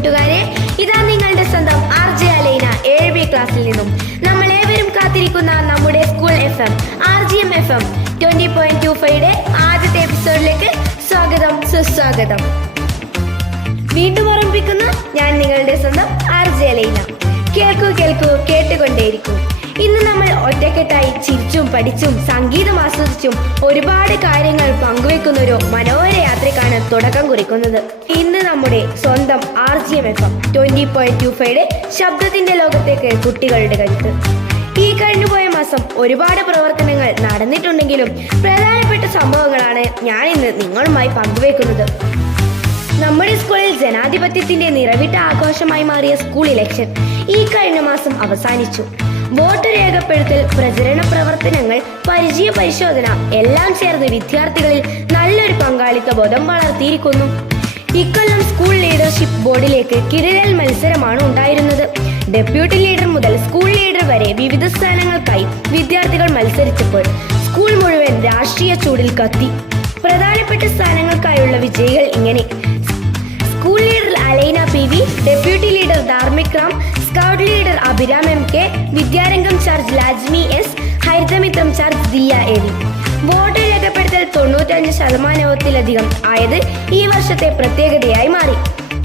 കൂട്ടുകാരെ, ഇതാ നിങ്ങളുടെ സ്വന്തം RJ അലൈന 7B ക്ലാസ്സിൽ നിന്നും നമ്മൾ ഏവരും കാത്തിരിക്കുന്ന നമ്മുടെ സ്കൂൾ FM RGM FM 20.25 ആദ്യത്തെ എപ്പിസോഡിലേക്ക് സ്വാഗതം, സുസ്വാഗതം. വീണ്ടും ഓർമ്മിപ്പിക്കുന്ന ഞാൻ നിങ്ങളുടെ സ്വന്തം RJ അലൈന. കേൾക്കൂ കേൾക്കൂ, കേട്ടുകൊണ്ടേയിരിക്കും. ഇന്ന് നമ്മൾ ഒറ്റക്കെട്ടായി ചിരിച്ചും പഠിച്ചും സംഗീതം ആസ്വദിച്ചും ഒരുപാട് കാര്യങ്ങൾ പങ്കുവെക്കുന്ന ഒരു മനോഹര യാത്രക്കാണ് തുടക്കം കുറിക്കുന്നത്. ഇന്ന് നമ്മുടെ സ്വന്തം RGM FM 20.25 ശബ്ദത്തിന്റെ ലോകത്തേക്ക് കുട്ടികളുടെ കരുത്ത്. ഈ കഴിഞ്ഞുപോയ മാസം ഒരുപാട് പ്രവർത്തനങ്ങൾ നടന്നിട്ടുണ്ടെങ്കിലും പ്രധാനപ്പെട്ട സംഭവങ്ങളാണ് ഞാൻ ഇന്ന് നിങ്ങളുമായി പങ്കുവെക്കുന്നത്. നമ്മുടെ സ്കൂളിൽ ജനാധിപത്യത്തിന്റെ നിറവിട്ട ആഘോഷമായി മാറിയ സ്കൂൾ ഇലക്ഷൻ ഈ കഴിഞ്ഞ മാസം അവസാനിച്ചു. വോട്ട് രേഖപ്പെടുത്തൽ, പ്രചരണ പ്രവർത്തനങ്ങൾ, പരിചയ പരിശോധന എല്ലാം ചേർന്ന് വിദ്യാർത്ഥികളിൽ നല്ലൊരു പങ്കാളിത്ത ബോധം വളർത്തിയിരിക്കുന്നു. ഇക്കൊല്ലം സ്കൂൾ ലീഡർഷിപ്പ് ബോർഡിലേക്ക് കിടിലൻ മത്സരമാണ് ഉണ്ടായിരുന്നത്. ഡെപ്യൂട്ടി ലീഡർ മുതൽ സ്കൂൾ ലീഡർ വരെ വിവിധ സ്ഥാനങ്ങൾക്കായി വിദ്യാർത്ഥികൾ മത്സരിച്ചപ്പോൾ സ്കൂൾ മുഴുവൻ രാഷ്ട്രീയ ചൂടിൽ കത്തി. പ്രധാനപ്പെട്ട സ്ഥാനങ്ങൾക്കായുള്ള വിജയികൾ ഇങ്ങനെ: school leader Alaina PV, deputy leader Dharmik Ram, scout leader Abhiram MK, Vidyarangam charge Lajmi S, Harithamithram charge Diya AV. Vote രേഖപ്പെടുത്തൽ 95% ആയത് ഈ വർഷത്തെ പ്രത്യേകതയായി മാറി.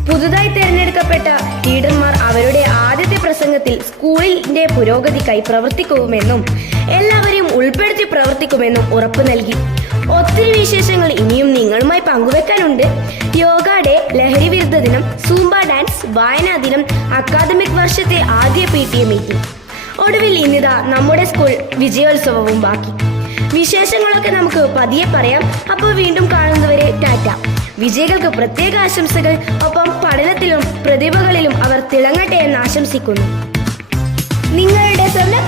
പുതുതായി തെരഞ്ഞെടുക്കപ്പെട്ട ലീഡർമാർ അവരുടെ ആദ്യത്തെ പ്രസംഗത്തിൽ സ്കൂളിന്റെ പുരോഗതിക്കായി പ്രവർത്തിക്കുമെന്നും എല്ലാവരെയും ഉൾപ്പെടുത്തി പ്രവർത്തിക്കുമെന്നും ഉറപ്പു നൽകി. ഒത്തിരി വിശേഷങ്ങൾ ഇനിയും നിങ്ങളുമായി പങ്കുവെക്കാനുണ്ട്. യോഗ ഡേ, ലഹരി വിരുദ്ധ ദിനം, സൂംബ ഡാൻസ്, വായനാ ദിനം, അക്കാദമിക് വർഷത്തെ ആദ്യ PTA മീറ്റിംഗ്. ഒടുവിൽ ഇന്നിതാ നമ്മുടെ സ്കൂൾ വിജയോത്സവവും ബാക്കി. വിശേഷങ്ങളൊക്കെ നമുക്ക് പതിയെ പറയാം. അപ്പോൾ വീണ്ടും കാണുന്നവരെ ടാറ്റ. വിജയികൾക്ക് പ്രത്യേക ആശംസകൾ. ഒപ്പം പഠനത്തിലും പ്രതിഭകളിലും അവർ തിളങ്ങട്ടെ എന്ന് ആശംസിക്കുന്നു. നിങ്ങളുടെ സ്വന്തം